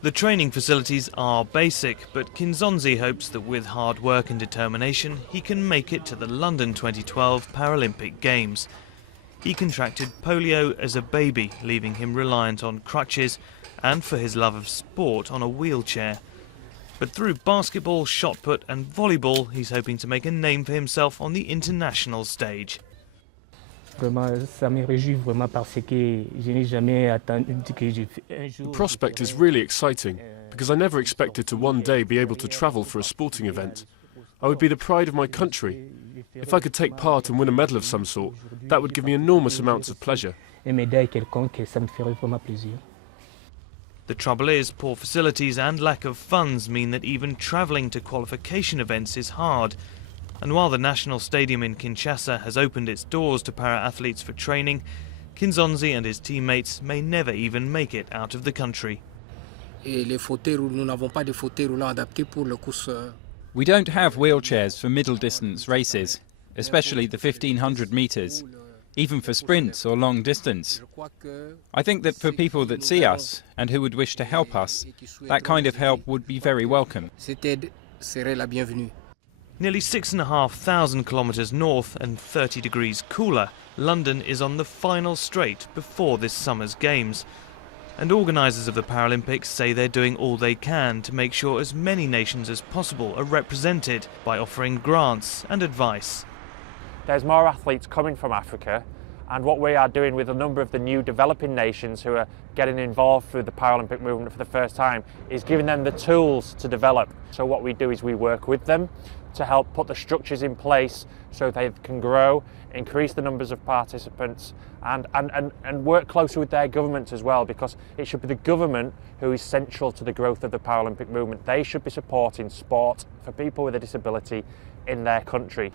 The training facilities are basic, but Kinzanzi hopes that with hard work and determination he can make it to the London 2012 Paralympic Games. He contracted polio as a baby, leaving him reliant on crutches and, for his love of sport, on a wheelchair. But through basketball, shot put and volleyball, he's hoping to make a name for himself on the international stage. The prospect is really exciting, because I never expected to one day be able to travel for a sporting event. I would be the pride of my country. If I could take part and win a medal of some sort, that would give me enormous amounts of pleasure. The trouble is, poor facilities and lack of funds mean that even travelling to qualification events is hard. And while the national stadium in Kinshasa has opened its doors to para-athletes for training, Kinzanzi and his teammates may never even make it out of the country. We don't have wheelchairs for middle-distance races, especially the 1500 metres, even for sprints or long distance. I think that for people that see us and who would wish to help us, that kind of help would be very welcome. Nearly 6,500 kilometres north and 30 degrees cooler, London is on the final straight before this summer's Games. And organisers of the Paralympics say they're doing all they can to make sure as many nations as possible are represented by offering grants and advice. There's more athletes coming from Africa, and what we are doing with a number of the new developing nations who are getting involved through the Paralympic movement for the first time is giving them the tools to develop. So what we do is we work with them to help put the structures in place so they can grow, increase the numbers of participants and work closer with their governments as well, because it should be the government who is central to the growth of the Paralympic movement. They should be supporting sport for people with a disability in their country.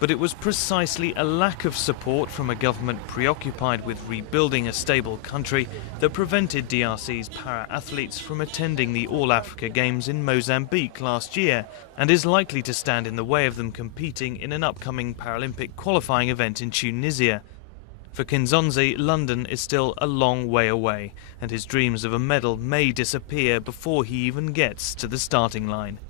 But it was precisely a lack of support from a government preoccupied with rebuilding a stable country that prevented DRC's para-athletes from attending the All-Africa Games in Mozambique last year, and is likely to stand in the way of them competing in an upcoming Paralympic qualifying event in Tunisia. For Kinzanzi, London is still a long way away, and his dreams of a medal may disappear before he even gets to the starting line.